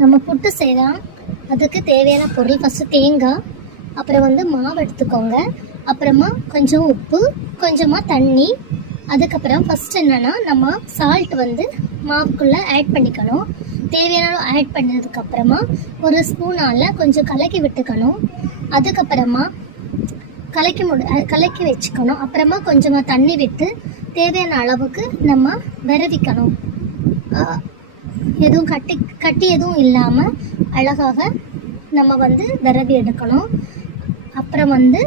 நம்ம புட்டு செய்யலாம். அதுக்கு தேவையான பொருள் ஃபஸ்ட்டு தேங்காய், அப்புறம் வந்து மாவு எடுத்துக்கோங்க, அப்புறமா கொஞ்சம் உப்பு, கொஞ்சமாக தண்ணி. அதுக்கப்புறம் ஃபஸ்ட் என்னென்னா நம்ம சால்ட் வந்து மாவுக்குள்ளே ஆட் பண்ணிக்கணும். தேவையான ஆட் பண்ணதுக்கப்புறமா ஒரு ஸ்பூனால் கொஞ்சம் கலக்கி விட்டுக்கணும். அதுக்கப்புறமா கலக்கி வச்சுக்கணும். அப்புறமா கொஞ்சமாக தண்ணி விட்டு தேவையான அளவுக்கு நம்ம விரவிக்கணும். எதுவும் கட்டி எதுவும் இல்லாமல் அழகாக நம்ம வந்து விரவி எடுக்கணும். அப்புறம் வந்து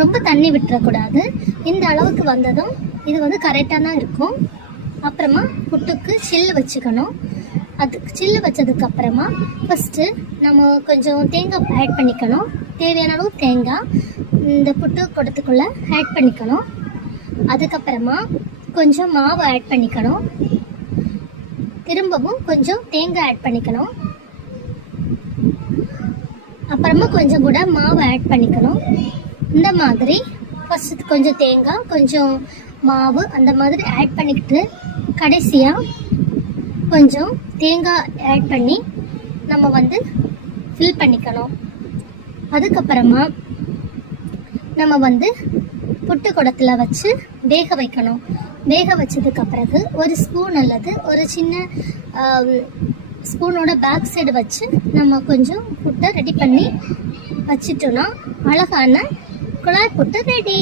ரொம்ப தண்ணி விட்டுறக்கூடாது. இந்த அளவுக்கு வந்ததும் இது வந்து கரெக்டாக தான் இருக்கும். அப்புறமா புட்டுக்கு சில்லு வச்சுக்கணும். அதுக்கு சில்லு வச்சதுக்கப்புறமா ஃபஸ்ட்டு நம்ம கொஞ்சம் தேங்காய் ஆட் பண்ணிக்கணும். தேவையான அளவு தேங்காய் இந்த புட்டு குடத்துக்குள்ளே ஆட் பண்ணிக்கணும். அதுக்கப்புறமா கொஞ்சம் மாவு ஆட் பண்ணிக்கணும். திரும்பவும் கொஞ்சம் தேங்காய் ஆட் பண்ணிக்கணும். அப்புறமா கொஞ்சம் கூட மாவு ஆட் பண்ணிக்கணும். இந்த மாதிரி ஃபஸ்ட்டு கொஞ்சம் தேங்காய் கொஞ்சம் மாவு அந்த மாதிரி ஆட் பண்ணிக்கிட்டு கடைசியாக கொஞ்சம் தேங்காய் ஆட் பண்ணி நம்ம வந்து ஃபில் பண்ணிக்கணும். அதுக்கப்புறமா நம்ம வந்து புட்டு குடத்தில் வச்சு வேக வைக்கணும். வேக வச்சதுக்கு பிறகு ஒரு ஸ்பூன் அல்லது ஒரு சின்ன ஸ்பூனோட பேக் சைடு வச்சு நம்ம கொஞ்சம் புட்டை ரெடி பண்ணி வச்சிட்டோன்னா அழகான குழாய் புட்டு ரெடி.